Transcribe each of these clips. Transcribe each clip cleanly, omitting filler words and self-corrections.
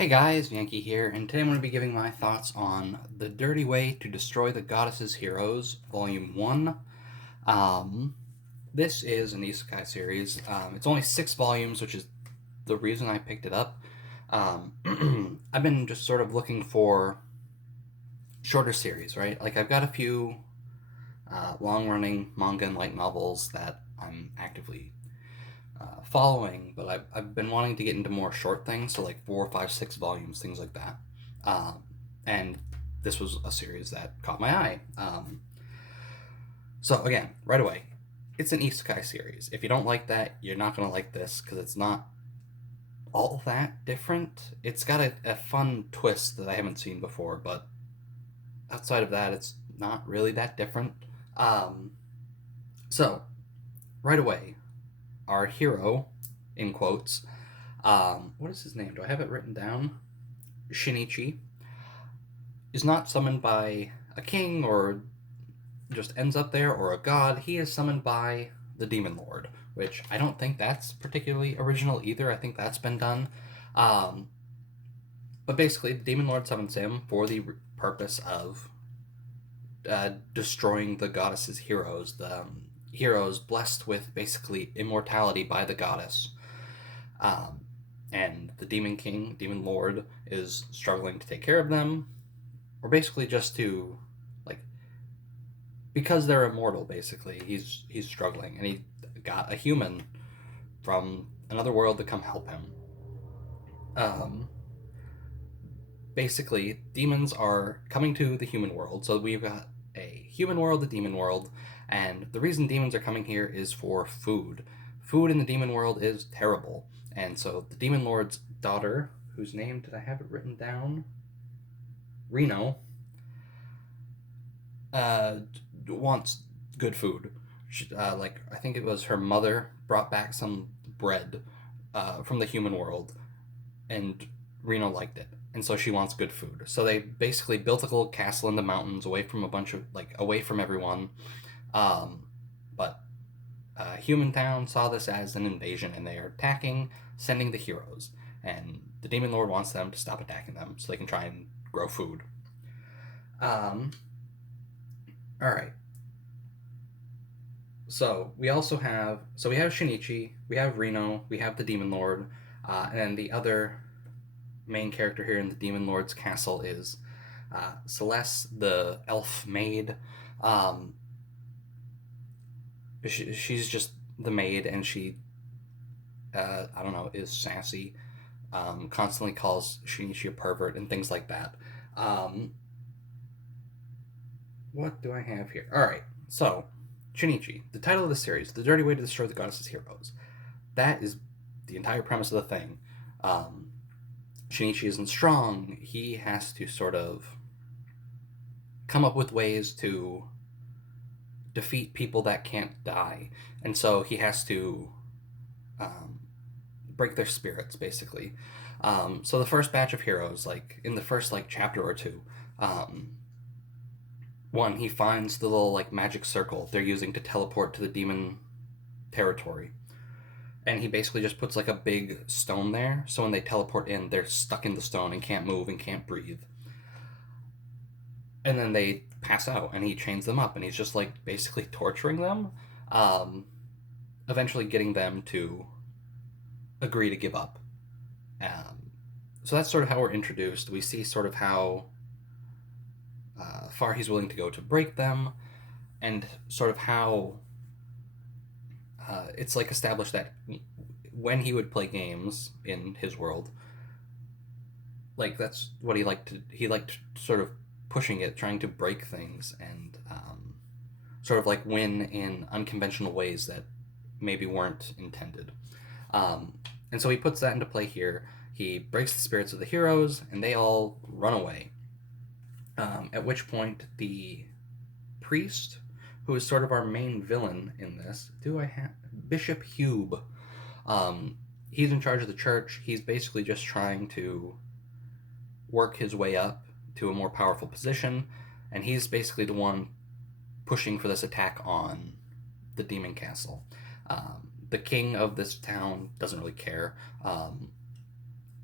Hey guys, Yankee here, and today I'm going to be giving my thoughts on The Dirty Way to Destroy the Goddess's Heroes, Volume 1. Um, this is an isekai series. It's only 6 volumes, which is the reason I picked it up. I've been just sort of looking for shorter series, right? Like, I've got a few long running manga and light novels that I'm actively following, but I've been wanting to get into more short things, so like 4, 5, 6 volumes, things like that. And this was a series that caught my eye. So again, right away, it's an isekai series. If you don't like that, you're not gonna like this because it's not all that different. It's got a fun twist that I haven't seen before, but outside of that, it's not really that different. Um, so right away, our hero, in quotes, what is his name? Do I have it written down? Shinichi is not summoned by a king or just ends up there or a god. He is summoned by the Demon Lord, which I don't think that's particularly original either. I think that's been done. Um, but basically, the Demon Lord summons him for the purpose of destroying the goddess's heroes, the heroes blessed with basically immortality by the goddess. Um, and the Demon King, Demon Lord, is struggling to take care of them, or basically just to, like, because they're immortal. Basically, he's struggling, and he got a human from another world to come help him. Um, Basically, demons are coming to the human world, so we've got a human world, a demon world, and the reason demons are coming here is for food. Food in the demon world is terrible, and so the demon lord's daughter, whose name did I have it written down? Reno, uh, wants good food. Like, I think it was her mother brought back some bread from the human world, and Reno liked it, and so she wants good food. So they basically built a little castle in the mountains, away from a bunch of away from everyone. Um, but Human Town saw this as an invasion, and they are attacking, sending the heroes. And the Demon Lord wants them to stop attacking them so they can try and grow food. Um, all right. So we have Shinichi, we have Reno, we have the Demon Lord, and then the other main character here in the Demon Lord's castle is Celeste, the elf maid. Um, she's just the maid, and she, I don't know, is sassy. Constantly calls Shinichi a pervert and things like that. Um, what do I have here? All right, so Shinichi, the title of the series, "The Dirty Way to Destroy the Goddess's Heroes." That is the entire premise of the thing. Um, Shinichi isn't strong. He has to sort of come up with ways to defeat people that can't die, and so he has to um, break their spirits, basically. So the first batch of heroes, like in the first chapter or two, um, one, he finds the little magic circle they're using to teleport to the demon territory, and he basically just puts like a big stone there, so when they teleport in, they're stuck in the stone and can't move and can't breathe, and then they pass out, and he chains them up, and he's just like basically torturing them, um, eventually getting them to agree to give up. Um, so that's sort of how we're introduced. We see sort of how far he's willing to go to break them, and sort of how it's like established that when he would play games in his world, like that's what he liked to. He liked sort of pushing it, trying to break things, and sort of like win in unconventional ways that maybe weren't intended. Um, and so he puts that into play here. He breaks the spirits of the heroes, and they all run away. At which point, the priest, who is sort of our main villain in this, do I have Bishop Hube? He's in charge of the church. He's basically just trying to work his way up to a more powerful position, and he's basically the one pushing for this attack on the demon castle. The king of this town doesn't really care, and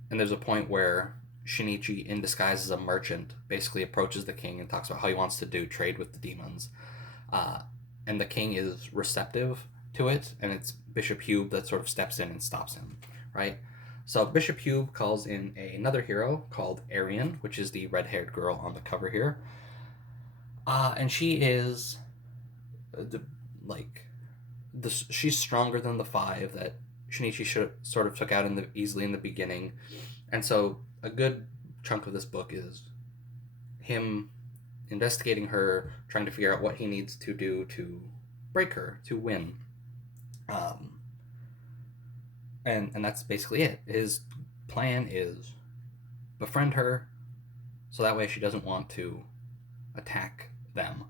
there's a point where Shinichi, in disguise as a merchant, basically approaches the king and talks about how he wants to do trade with the demons. Uh, and the king is receptive to it, and it's Bishop Hube that sort of steps in and stops him, right? So Bishop Hube calls in another hero called Arian, which is the red-haired girl on the cover here, and she is the like she's stronger than the five that Shinichi sort of took out easily in the beginning, and so a good chunk of this book is him investigating her, trying to figure out what he needs to do to break her, to win. And that's basically it. His plan is befriend her, so that way she doesn't want to attack them.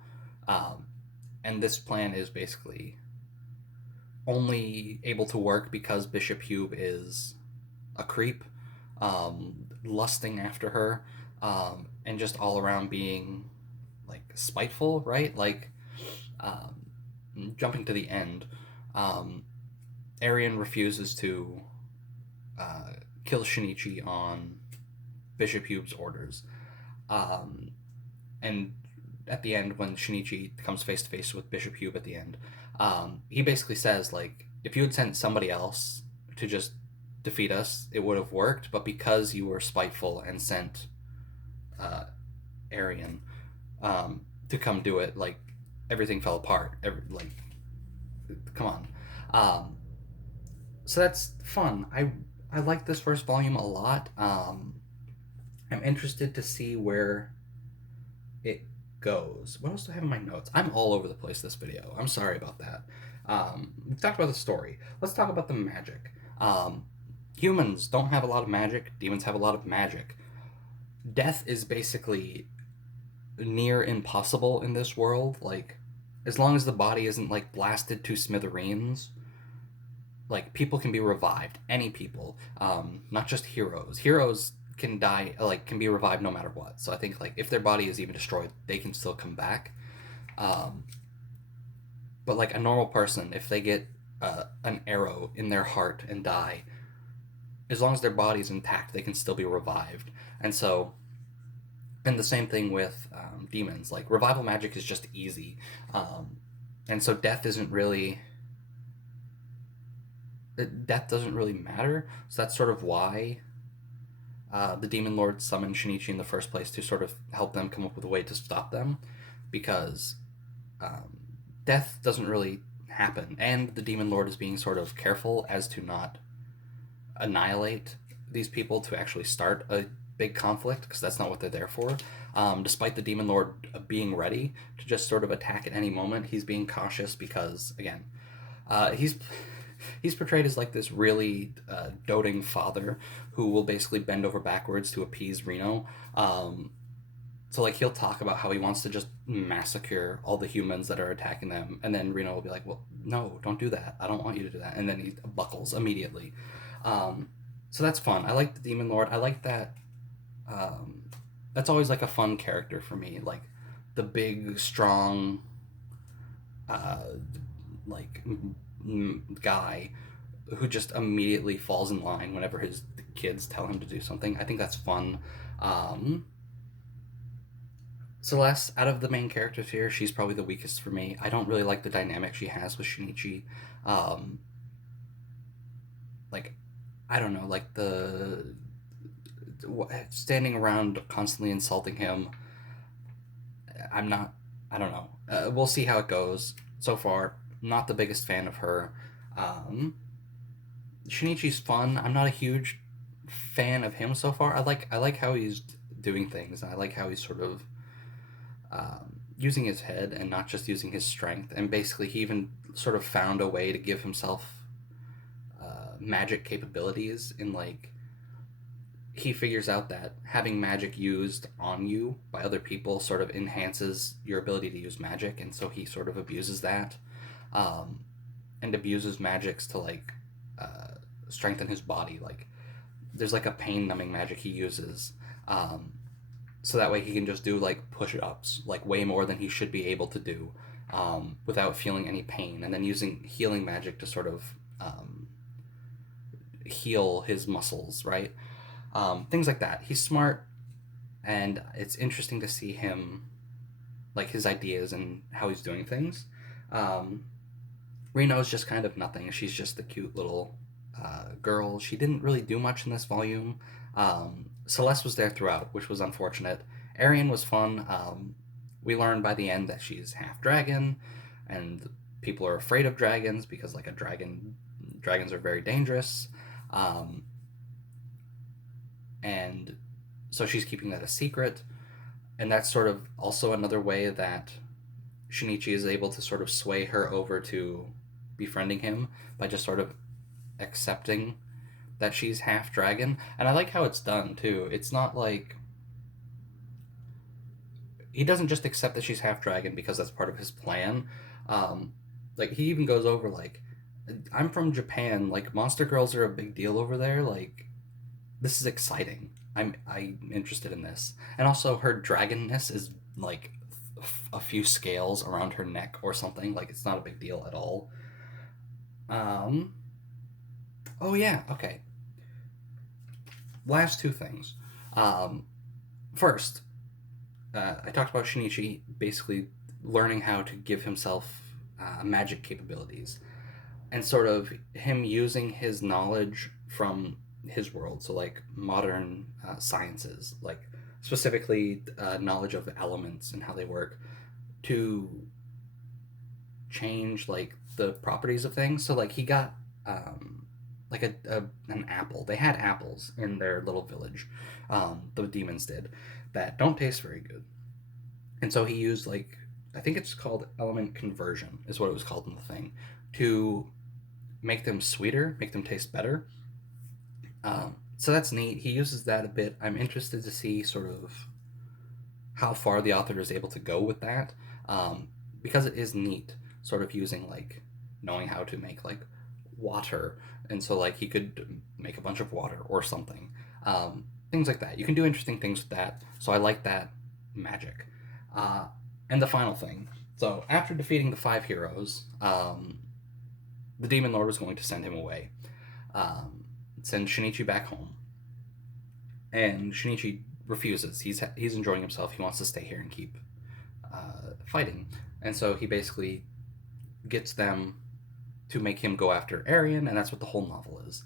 And this plan is basically only able to work because Bishop Hube is a creep, lusting after her, and just all around being like spiteful, right? Like, jumping to the end, Arian refuses to kill Shinichi on Bishop Hube's orders. And at the end, when Shinichi comes face to face with Bishop Hube at the end, he basically says, like, if you had sent somebody else to just defeat us, it would have worked, but because you were spiteful and sent Arian to come do it, like, everything fell apart. Come on. So that's fun. I like this first volume a lot. I'm interested to see where it goes. What else do I have in my notes? I'm all over the place this video. I'm sorry about that. We talked about the story. Let's talk about the magic. Humans don't have a lot of magic. Demons have a lot of magic. Death is basically near impossible in this world. Like, as long as the body isn't, like, blasted to smithereens, like, people can be revived. Any people. Not just heroes. Heroes can die, like, can be revived no matter what. So I think, like, if their body is even destroyed, they can still come back. But, like, a normal person, if they get an arrow in their heart and die, as long as their body's intact, they can still be revived. And so, and the same thing with demons. Like, revival magic is just easy. And so death doesn't really matter. So that's sort of why the Demon Lord summoned Shinichi in the first place, to sort of help them come up with a way to stop them, because death doesn't really happen, and the Demon Lord is being sort of careful as to not annihilate these people to actually start a big conflict, because that's not what they're there for. Despite the Demon Lord being ready to just sort of attack at any moment, he's being cautious because, again, he's portrayed as, like, this really doting father who will basically bend over backwards to appease Reno. So, like, he'll talk about how he wants to just massacre all the humans that are attacking them, and then Reno will be like, well, no, don't do that. I don't want you to do that. And then he buckles immediately. So that's fun. I like the Demon Lord. I like that. That's always, like, a fun character for me. Like, the big, strong, like, guy who just immediately falls in line whenever his kids tell him to do something. I think that's fun. Celeste, out of the main characters here, she's probably the weakest for me. I don't really like the dynamic she has with Shinichi. Like, I don't know, like, the standing around constantly insulting him. I don't know. We'll see how it goes. So far, not the biggest fan of her. Shinichi's fun. I'm not a huge fan of him so far. I like how he's doing things. I like how he's sort of using his head and not just using his strength. And basically, he even sort of found a way to give himself magic capabilities. In, like, he figures out that having magic used on you by other people sort of enhances your ability to use magic, and so he sort of abuses that, and abuses magics to, like, strengthen his body. Like, there's, like, a pain numbing magic he uses, so that way he can just do, like, push-ups, like, way more than he should be able to do, without feeling any pain, and then using healing magic to sort of heal his muscles, right? Things like that. He's smart, and it's interesting to see him, like his ideas and how he's doing things. Um, Reno's just kind of nothing. She's just the cute little girl. She didn't really do much in this volume. Celeste was there throughout, which was unfortunate. Arian was fun. We learned by the end that she's half dragon, and people are afraid of dragons because, like, dragons are very dangerous. Um, and so she's keeping that a secret. And that's sort of also another way that Shinichi is able to sort of sway her over to befriending him by just sort of accepting that she's half dragon. And I like how it's done too. It's not like he doesn't just accept that she's half dragon because that's part of his plan. Um, like he even goes over like, I'm from Japan. Like monster girls are a big deal over there. Like this is exciting. I'm interested in this. And also her dragonness is like a few scales around her neck or something. Like it's not a big deal at all. Um. Oh yeah. Okay. Last two things. Um. First, I talked about Shinichi basically learning how to give himself magic capabilities and sort of him using his knowledge from his world, so like modern sciences, like specifically knowledge of elements and how they work, to change like the properties of things. So like he got like an apple. They had apples in their little village. The demons did that don't taste very good, and so he used like I think it's called element conversion is what it was called in the thing to make them sweeter, make them taste better. So that's neat. He uses that a bit. I'm interested to see sort of how far the author is able to go with that, because it is neat, sort of using like knowing how to make like water, and so like he could make a bunch of water or something, things like that. You can do interesting things with that. So I like that magic. Uh, and the final thing. So after defeating the five heroes, the demon lord was going to send him away, send Shinichi back home, and Shinichi refuses. He's enjoying himself. He wants to stay here and keep fighting, and so he basically gets them to make him go after Arian, and that's what the whole novel is.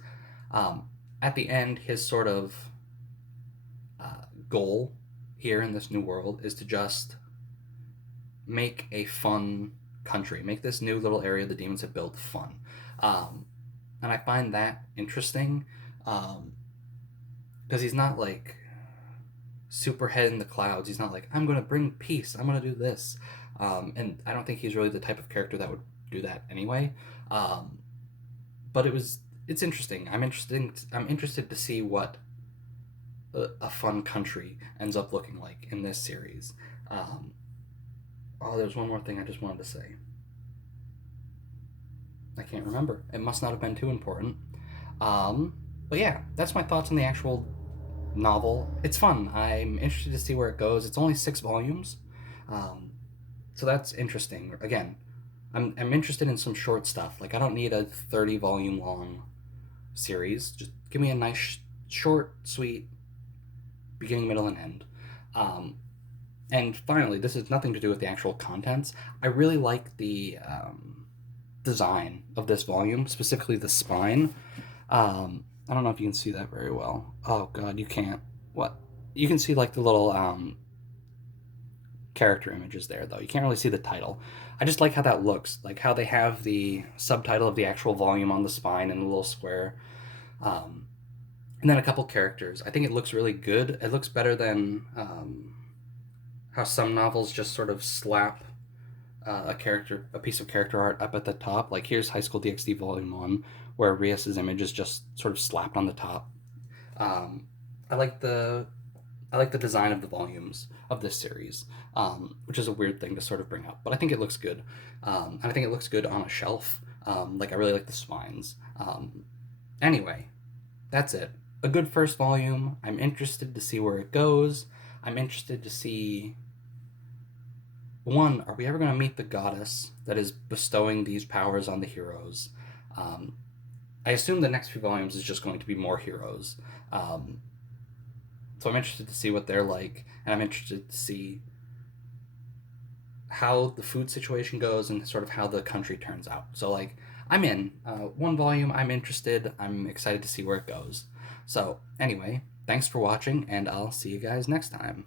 Um, at the end, his sort of goal here in this new world is to just make a fun country, make this new little area the demons have built fun. Um, and I find that interesting because he's not like super head in the clouds. He's not like, I'm going to bring peace, I'm going to do this. And I don't think he's really the type of character that would do that anyway. Um, but it's interesting. I'm interested to see what a fun country ends up looking like in this series. Um, oh, there's one more thing I just wanted to say. I can't remember. It must not have been too important. Um, but yeah, that's my thoughts on the actual novel. It's fun. I'm interested to see where it goes. It's only 6 volumes, um, so that's interesting. Again, I'm interested in some short stuff. Like I don't need a 30 volume long series. Just give me a nice short, sweet beginning, middle, and end. Um, and finally, this has nothing to do with the actual contents. I really like the design of this volume, specifically the spine. I don't know if you can see that very well. Oh god, you can't. What? You can see like the little character images there, though. You can't really see the title. I just like how that looks. Like how they have the subtitle of the actual volume on the spine in a little square. Um, and then a couple characters. I think it looks really good. It looks better than how some novels just sort of slap a piece of character art up at the top. Like here's High School DxD Volume One, where Rias's image is just sort of slapped on the top. Um, I like the I like the design of the volumes of this series, which is a weird thing to sort of bring up, but I think it looks good. And I think it looks good on a shelf. Like I really like the spines. Anyway, that's it. A good first volume. I'm interested to see where it goes. I'm interested to see, one, are we ever going to meet the goddess that is bestowing these powers on the heroes? Um, I assume the next few volumes is just going to be more heroes. Um, So I'm interested to see what they're like, and I'm interested to see how the food situation goes and sort of how the country turns out. So like I'm in one volume. I'm interested. I'm excited to see where it goes. So anyway, thanks for watching, and I'll see you guys next time.